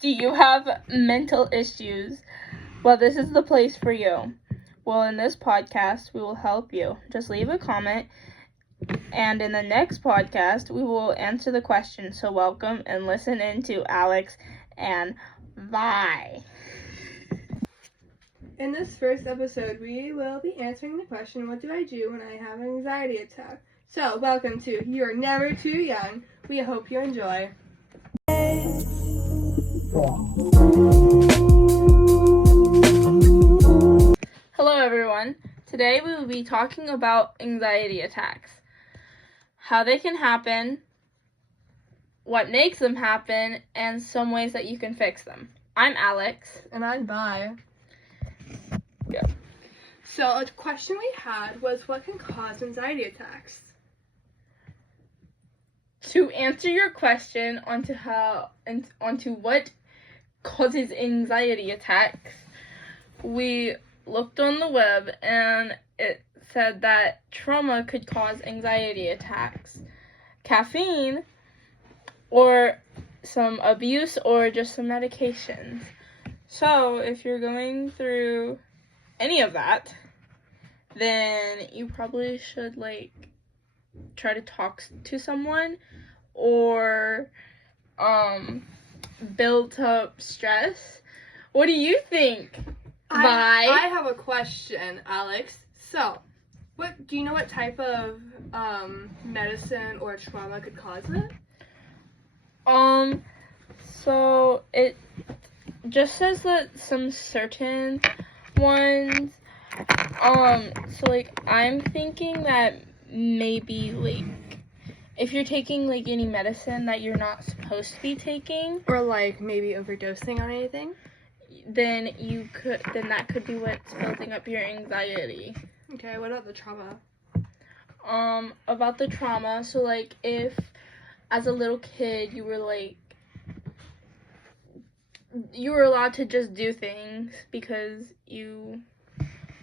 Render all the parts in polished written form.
Do you have mental issues? Well, this is the place for you. Well, in this podcast, we will help you. Just leave a comment, and in the next podcast, we will answer the question. So welcome and listen in to Alex and Vi. In this first episode, we will be answering the question, what do I do when I have an anxiety attack? So, welcome to You're Never Too Young. We hope you enjoy. Hello, everyone. Today we will be talking about anxiety attacks, how they can happen, what makes them happen, and some ways that you can fix them. I'm Alex. And I'm Vi. Yeah. So, a question we had was, what can cause anxiety attacks? To answer your question onto what causes anxiety attacks, we looked on the web and it said that trauma could cause anxiety attacks, caffeine, or some abuse, or just some medications. So if you're going through any of that, then you probably should try to talk to someone, or built up stress. What do you think? I have a question, Alex. So, do you know what type of medicine or trauma could cause it? So it just says that some certain ones, so I'm thinking that maybe if you're taking any medicine that you're not supposed to be taking, Or maybe overdosing on anything? then that could be what's building up your anxiety. Okay, what about the trauma? About the trauma, so if as a little kid you were allowed to just do things because you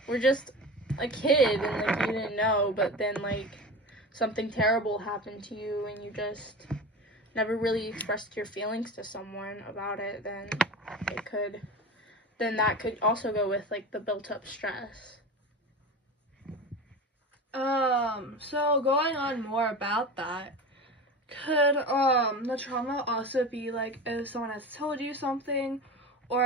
were just a kid and you didn't know, but then something terrible happened to you and you just never really expressed your feelings to someone about it, then that could also go with the built up stress. So going on more about that, could the trauma also be if someone has told you something, or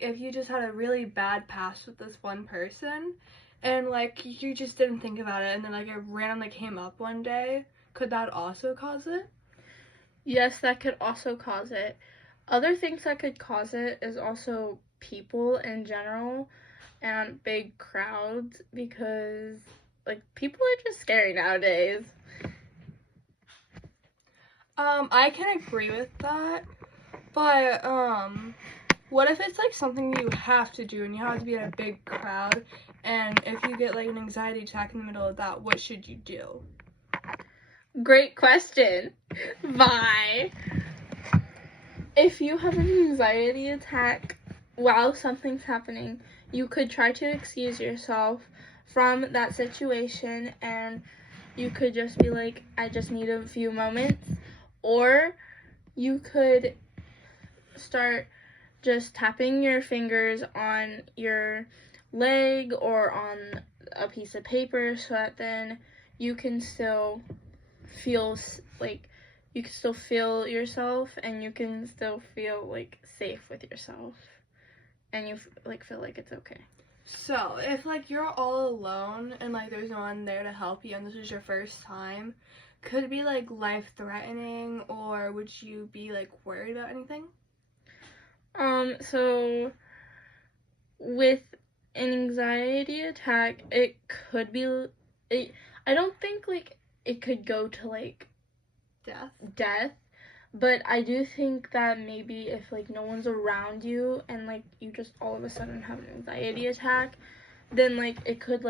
if you just had a really bad past with this one person and you just didn't think about it and then it randomly came up one day? Could that also cause it? Yes, that could also cause it. Other things that could cause it is also people in general and big crowds, because people are just scary nowadays. I can agree with that, but what if it's something you have to do and you have to be in a big crowd, and if you get an anxiety attack in the middle of that, what should you do? Great question. Vi. If you have an anxiety attack while something's happening, you could try to excuse yourself from that situation, and you could just be I just need a few moments. Or you could start just tapping your fingers on your leg or on a piece of paper, so that then you can still feel you can still feel yourself, and you can still feel safe with yourself, and you feel it's okay. So if you're all alone and there's no one there to help you and this is your first time, could it be life-threatening, or would you be worried about anything? So with an anxiety attack, it could be I don't think it could go to death, but I do think that maybe if no one's around you and you just all of a sudden have an anxiety attack, then it could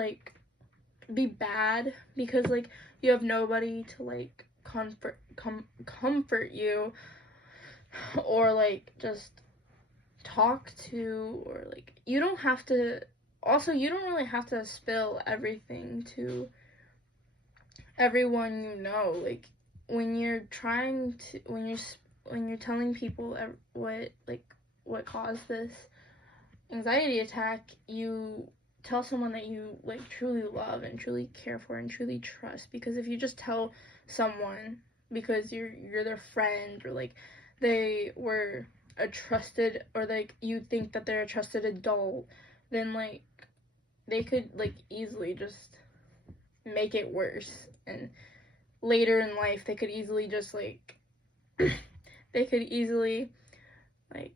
be bad, because you have nobody to comfort you, or just talk to, or you don't really have to spill everything to everyone you know. When you're when you're telling people what caused this anxiety attack, you tell someone that you like truly love and truly care for and truly trust. Because if you just tell someone because you're their friend, or like they were a trusted, or like you think that they're a trusted adult, then like they could like easily just make it worse, and later in life they could easily just like they could easily like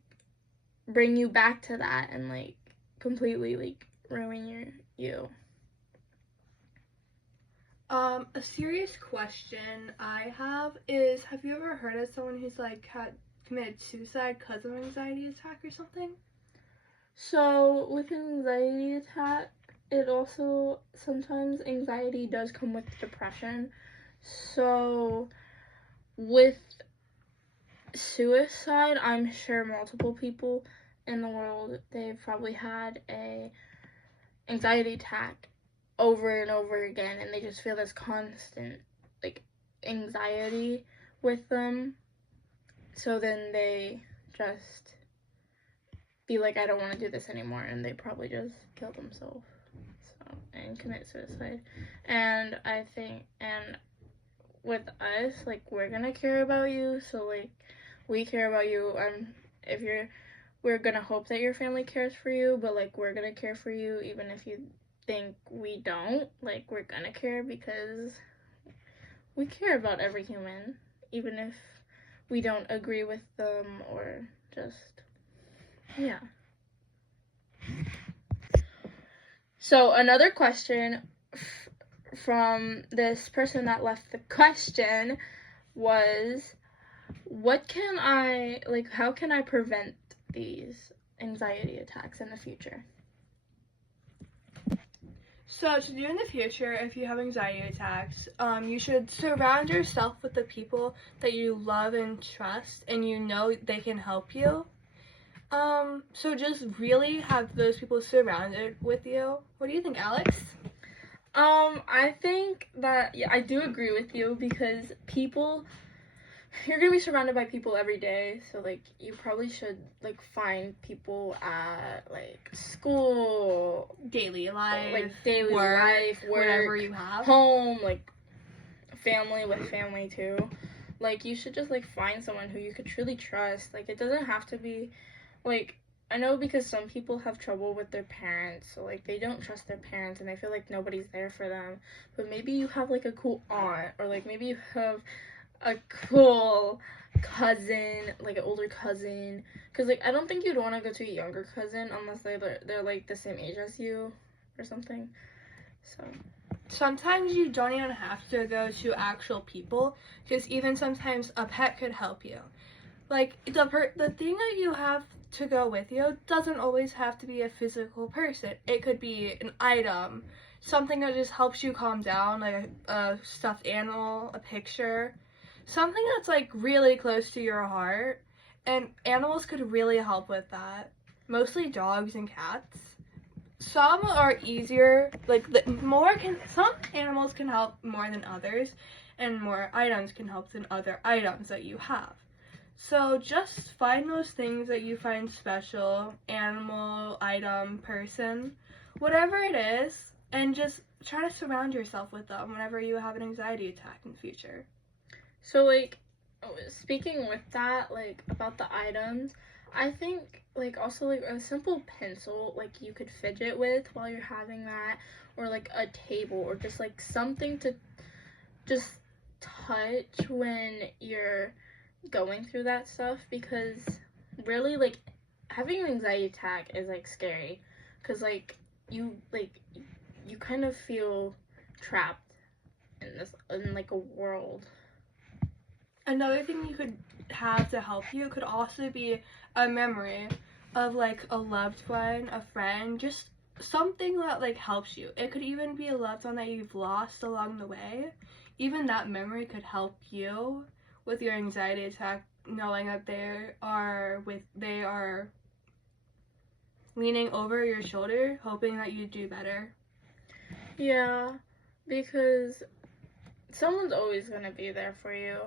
bring you back to that and like completely like ruin you. A serious question I have is, have you ever heard of someone who's like had committed suicide because of an anxiety attack or something? So with an anxiety attack, it also sometimes anxiety does come with depression. So with suicide, I'm sure multiple people in the world, they've probably had a anxiety attack over and over again, and they just feel this constant like anxiety with them. So then they just be like, I don't want to do this anymore, and they probably just kill themselves, so, and commit suicide. And I think, and with us, like, we're gonna care about you, so like we care about you. If you're We're gonna hope that your family cares for you, but like we're gonna care for you even if you think we don't. Like, we're gonna care because we care about every human, even if we don't agree with them, or just, yeah. So another question from this person that left the question was, how can I prevent these anxiety attacks in the future? So to do in the future, if you have anxiety attacks, you should surround yourself with the people that you love and trust, and you know they can help you. So just really have those people surrounded with you. What do you think, Alex? I think that, yeah, I do agree with you, because you're gonna be surrounded by people every day, so like you probably should like find people at like school, Daily life, work, whatever you have. home, like family, with family too. Like, you should just like find someone who you could truly trust. Like, it doesn't have to be like, I know, because some people have trouble with their parents, so like they don't trust their parents and they feel like nobody's there for them. But maybe you have like a cool aunt, or like maybe you have a cool cousin, like an older cousin, because like I don't think you'd want to go to a younger cousin unless they're like the same age as you or something. So Sometimes you don't even have to go to actual people, because even sometimes a pet could help you. Like, the thing that you have to go with you doesn't always have to be a physical person. It could be an item, something that just helps you calm down, like a stuffed animal, a picture, something that's like really close to your heart. And animals could really help with that. Mostly dogs and cats. Some are easier, like some animals can help more than others, and more items can help than other items that you have. So just find those things that you find special, animal, item, person, whatever it is, and just try to surround yourself with them whenever you have an anxiety attack in the future. So, like, speaking with that, like, about the items, I think, like, also, like, a simple pencil, like, you could fidget with while you're having that, or, like, a table, or just, like, something to just touch when you're going through that stuff, because really, like, having an anxiety attack is, like, scary, because, like, you kind of feel trapped in, like, a world. Another thing you could have to help you could also be a memory of like a loved one, a friend, just something that like helps you. It could even be a loved one that you've lost along the way. Even that memory could help you with your anxiety attack, knowing that they are leaning over your shoulder, hoping that you do better. Yeah, because someone's always gonna be there for you,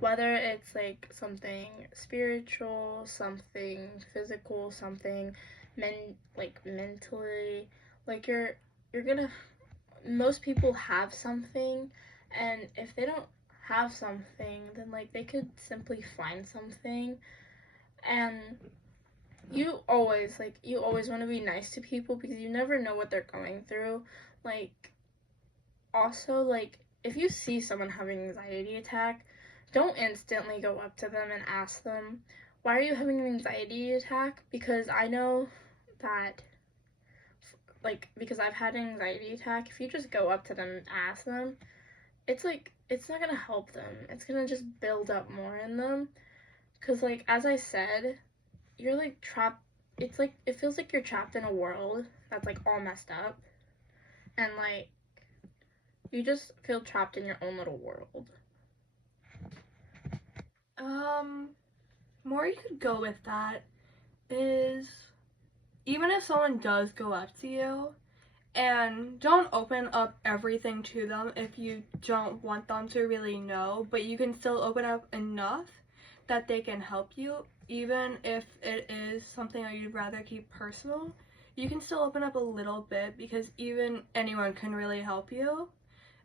whether it's like something spiritual, something physical, something mentally, like you're gonna most people have something, and if they don't have something, then like they could simply find something. And you always want to be nice to people because you never know what they're going through. Like, also, like, if you see someone having an anxiety attack, don't instantly go up to them and ask them, why are you having an anxiety attack? Because I know that, like, because I've had an anxiety attack, if you just go up to them and ask them, it's like, it's not gonna help them. It's gonna just build up more in them. Because, like, as I said, you're like trapped. It's like, it feels like you're trapped in a world that's like all messed up. And, like, you just feel trapped in your own little world. More you could go with that is, even if someone does go up to you, and don't open up everything to them if you don't want them to really know, but you can still open up enough that they can help you, even if it is something that you'd rather keep personal. You can still open up a little bit, because even anyone can really help you,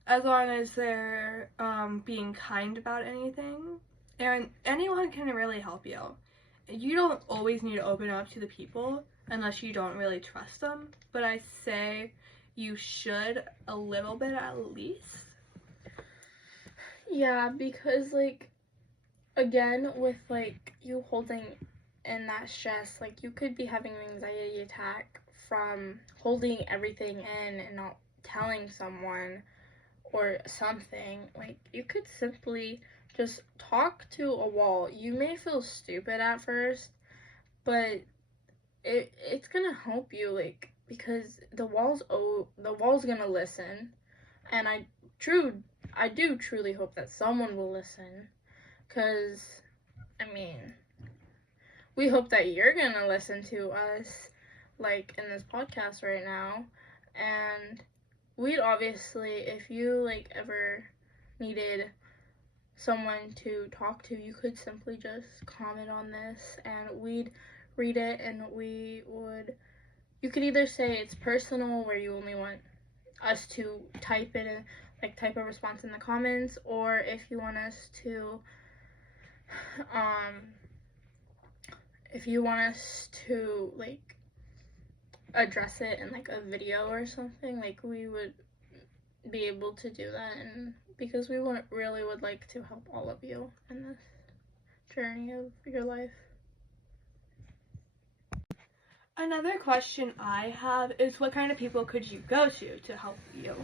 as long as they're being kind about anything. And anyone can really help you. You don't always need to open up to the people unless you don't really trust them, but I say you should a little bit at least. Yeah, because, like, again, with, like, you holding in that stress, like, you could be having an anxiety attack from holding everything in and not telling someone or something. Like, you could simply just talk to a wall. You may feel stupid at first, but it's gonna help you, like, because the wall's gonna listen. And I do truly hope that someone will listen, because I mean, we hope that you're gonna listen to us, like, in this podcast right now. And we'd obviously, if you, like, ever needed someone to talk to, you could simply just comment on this and we'd read it, and you could either say it's personal, where you only want us to type a response in the comments, or if you want us to um like address it in like a video or something, like we would be able to do that. And because we really would like to help all of you in this journey of your life. Another question I have is, what kind of people could you go to help you?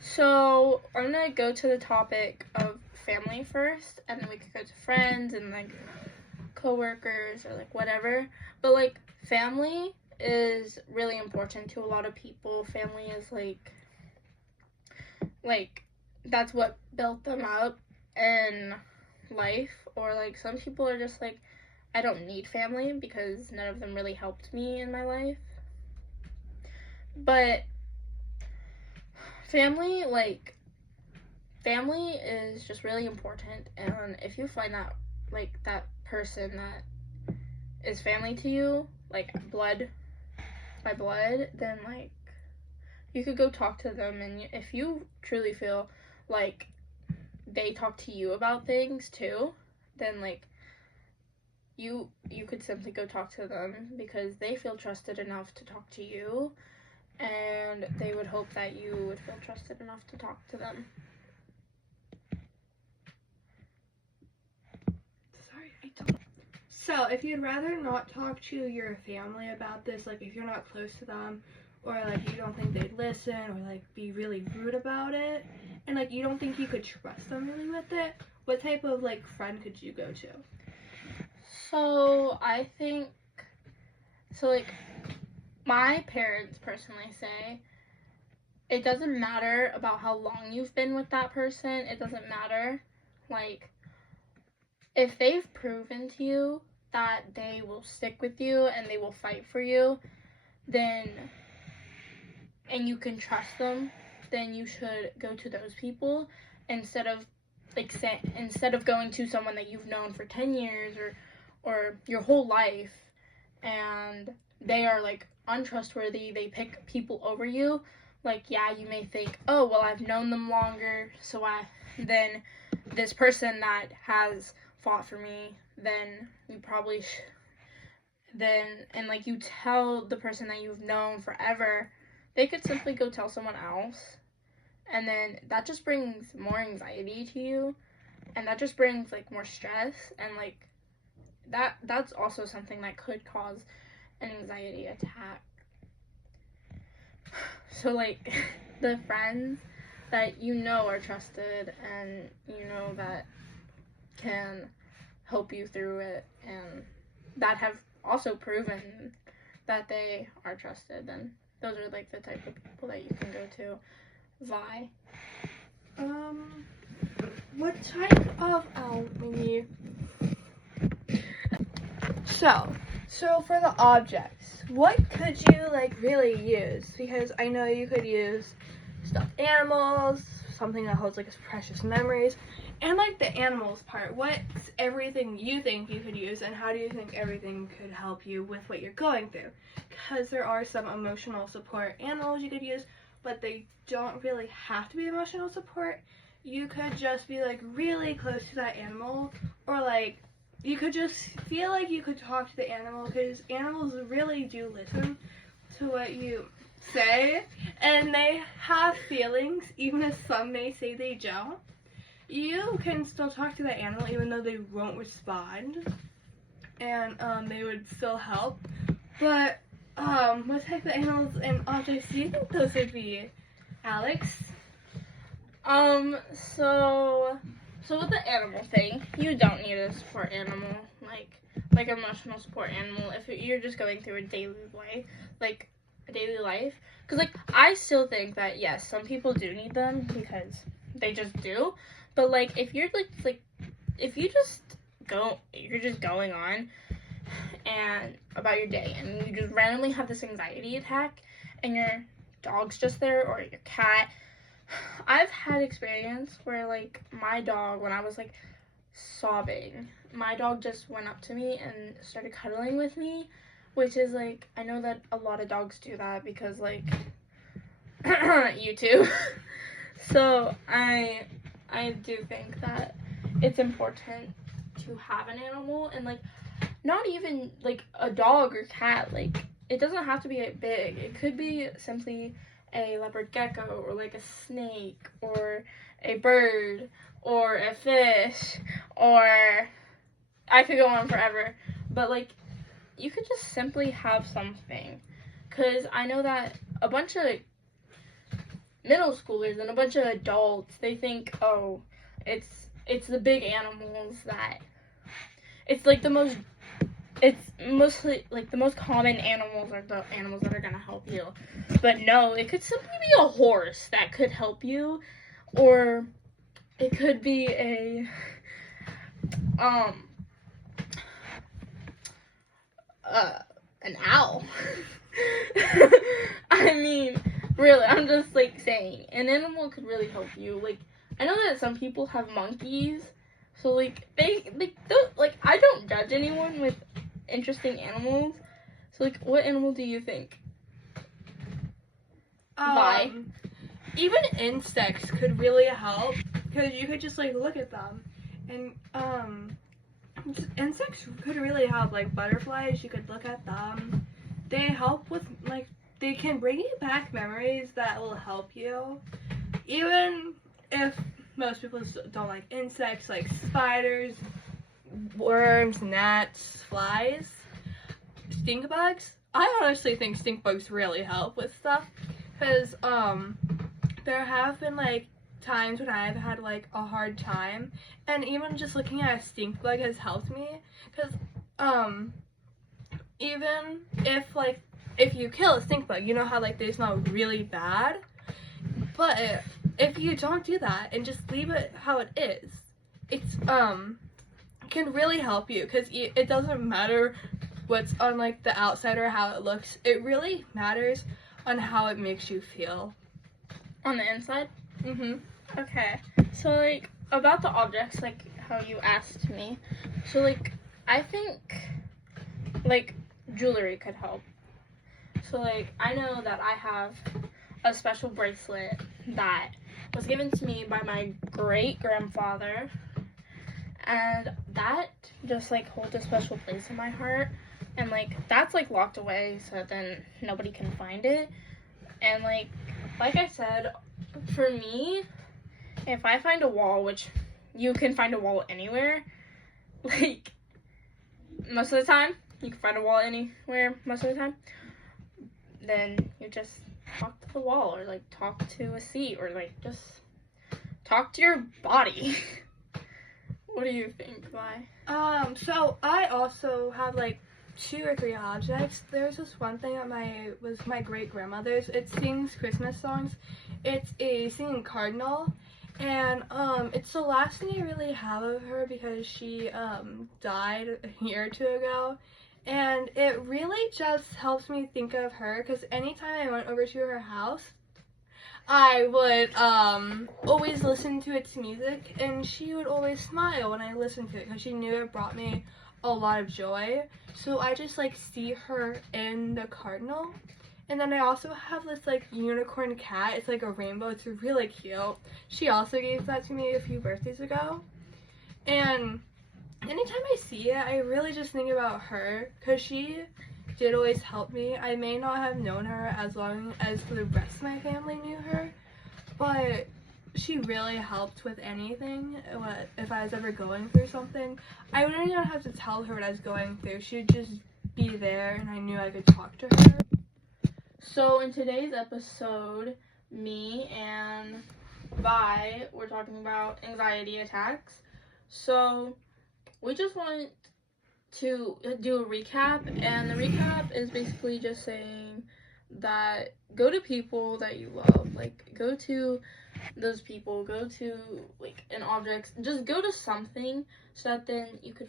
So I'm gonna go to the topic of family first, and then we could go to friends and like coworkers or like whatever. But like family is really important to a lot of people. Family is like that's what built them up in life. Or like some people are just like, I don't need family because none of them really helped me in my life. But family is just really important, and if you find that like that person that is family to you, like blood by blood, then like you could go talk to them. And if you truly feel like they talk to you about things too, then like you could simply go talk to them, because they feel trusted enough to talk to you, and they would hope that you would feel trusted enough to talk to them. Sorry, I don't. So, if you'd rather not talk to your family about this, like if you're not close to them, or like you don't think they'd listen, or like be really rude about it, and like you don't think you could trust them really with it, what type of like friend could you go to? So I think, like, my parents personally say it doesn't matter about how long you've been with that person. It doesn't matter. Like, if they've proven to you that they will stick with you and they will fight for you, then, and you can trust them, then you should go to those people instead of like say, instead of going to someone that you've known for 10 years or your whole life, and they are like untrustworthy, they pick people over you, like, yeah, you may think, oh, well, I've known them longer, so then this person that has fought for me, then you probably and like you tell the person that you've known forever, they could simply go tell someone else, and then that just brings more anxiety to you, and that just brings like more stress, and like that's also something that could cause an anxiety attack. So like the friends that you know are trusted and you know that can help you through it and that have also proven that they are trusted, then those are like the type of people that you can go to. Vi? What type of maybe? So for the objects, what could you like really use? Because I know you could use stuffed animals, something that holds like precious memories, and like the animals part. What's everything you think you could use, and how do you think everything could help you with what you're going through? Because there are some emotional support animals you could use, but they don't really have to be emotional support. You could just be like really close to that animal, or like you could just feel like you could talk to the animal, because animals really do listen to what you say, and they have feelings, even if some may say they don't. You can still talk to the animal even though they won't respond, and they would still help. But what type of animals and objects do you think those would be, Alex? So with the animal thing, you don't need a support animal, like emotional support animal, if you're just going through a daily life, because like I still think that yes, some people do need them because they just do, but like if you're like if you're just going on and about your day and you just randomly have this anxiety attack and your dog's just there or your cat. I've had experience where like my dog, when I was like sobbing, my dog just went up to me and started cuddling with me, which is like, I know that a lot of dogs do that because like YouTube. So I do think that it's important to have an animal, and like not even like a dog or cat, like it doesn't have to be big. It could be simply a leopard gecko or like a snake or a bird or a fish, or I could go on forever, but like you could just simply have something, because I know that a bunch of middle schoolers and a bunch of adults, they think, oh, it's the big animals that it's mostly like the most common animals are the animals that are gonna help you. But no, it could simply be a horse that could help you, or it could be an owl. I mean, really, I'm just like saying, an animal could really help you. Like, I know that some people have monkeys, so like they don't, like, I don't judge anyone with interesting animals. So like, what animal do you think? Why? Even insects could really help, because you could just like look at them, and insects could really help. Like butterflies, you could look at them. They help with like, they can bring you back memories that will help you, even if most people don't like insects, like spiders, worms, gnats, flies, stink bugs. I honestly think stink bugs really help with stuff, because there have been like times when I've had like a hard time, and even just looking at a stink bug has helped me, because even if you kill a stink bug, you know how like they smell really bad, but if you don't do that and just leave it how it is, it's can really help you, because it doesn't matter what's on like the outside or how it looks. It really matters on how it makes you feel On the inside? Mm-hmm. Okay. So like, about the objects, like how you asked me. So like I think like jewelry could help. So like I know that I have a special bracelet that was given to me by my great grandfather, and that just like holds a special place in my heart, and like that's like locked away so then nobody can find it. And like I said, for me, if I find a wall, which you can find a wall anywhere, like most of the time you can find a wall anywhere most of the time, then you just talk to the wall, or like talk to a seat, or like just talk to your body. What do you think? Why? So I also have like 2 or 3 objects. There's this one thing that was my great grandmother's. It sings Christmas songs. It's a singing cardinal, and it's the last thing I really have of her because she died a year or 2 ago. And it really just helps me think of her, because anytime I went over to her house, I would always listen to its music, and she would always smile when I listened to it because she knew it brought me a lot of joy. So I just like see her in the cardinal. And then I also have this like unicorn cat. It's like a rainbow. It's really cute. She also gave that to me a few birthdays ago. And anytime I see it, I really just think about her because she did always help me. I may not have known her as long as the rest of my family knew her, but she really helped with anything. If I was ever going through something, I wouldn't even have to tell her what I was going through. She would just be there, and I knew I could talk to her. So in today's episode, me and Vi were talking about anxiety attacks. So we just want to do a recap, and the recap is basically just saying that go to people that you love, like go to those people, go to like an object, just go to something so that then you could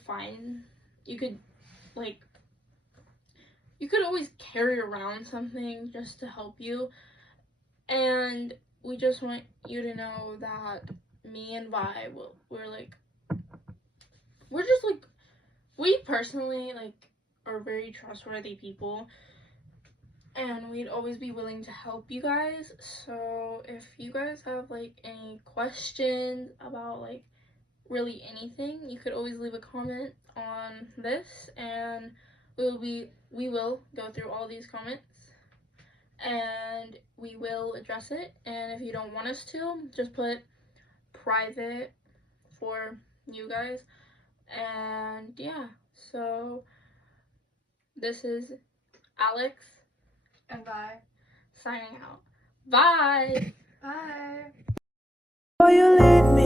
always carry around something just to help you. And we just want you to know that me and Vi, we personally like are very trustworthy people, and we'd always be willing to help you guys. So if you guys have like any questions about like really anything, you could always leave a comment on this, and we will go through all these comments and we will address it. And if you don't want us to, just put private for you guys. And yeah, so this is Alex And bye. signing out. Bye. Bye. Oh, you lead me.